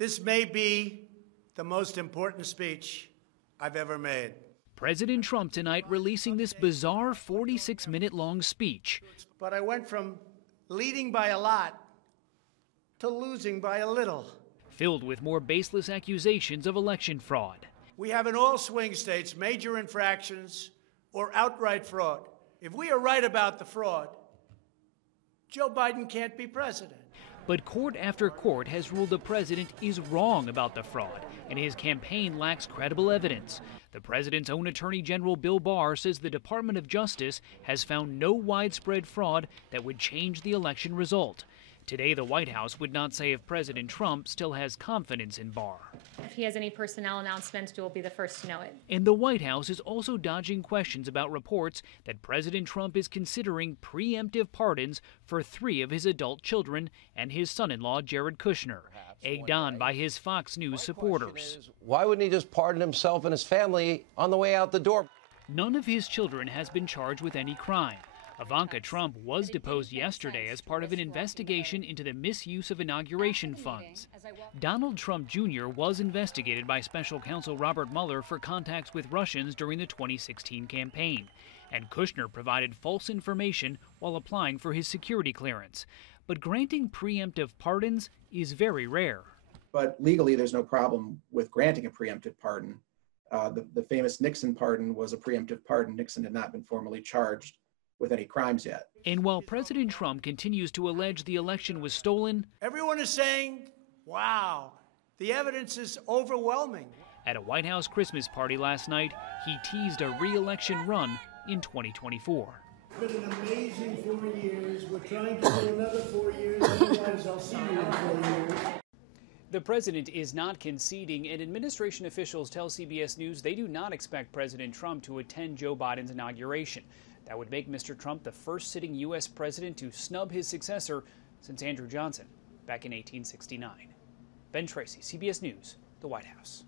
This may be the most important speech I've ever made. President Trump tonight releasing this bizarre 46-minute-long speech. But I went from leading by a lot to losing by a little. Filled with more baseless accusations of election fraud. We have in all swing states major infractions or outright fraud. If we are right about the fraud, Joe Biden can't be president. But court after court has ruled the president is wrong about the fraud, and his campaign lacks credible evidence. The president's own Attorney General Bill Barr says the Department of Justice has found no widespread fraud that would change the election result. Today, the White House would not say if President Trump still has confidence in Barr. If he has any personnel announcements, we'll be the first to know it. And the White House is also dodging questions about reports that President Trump is considering preemptive pardons for 3 of his adult children and his son-in-law, Jared Kushner, egged on by his Fox News supporters. Why wouldn't he just pardon himself and his family on the way out the door? None of his children has been charged with any crime. Ivanka Trump was deposed yesterday as part of an investigation into the misuse of inauguration funds. Donald Trump Jr. was investigated by special counsel Robert Mueller for contacts with Russians during the 2016 campaign. And Kushner provided false information while applying for his security clearance. But granting preemptive pardons is very rare. But legally, there's no problem with granting a preemptive pardon. The famous Nixon pardon was a preemptive pardon. Nixon had not been formally charged with any crimes yet. And while President Trump continues to allege the election was stolen, everyone is saying, wow, the evidence is overwhelming. At a White House Christmas party last night, he teased a re-election run in 2024. It's been an amazing 4 years. We're trying to do another 4 years, otherwise I'll see you in 4 years. The president is not conceding, and administration officials tell CBS News they do not expect President Trump to attend Joe Biden's inauguration. That would make Mr. Trump the first sitting U.S. president to snub his successor since Andrew Johnson back in 1869. Ben Tracy, CBS News, the White House.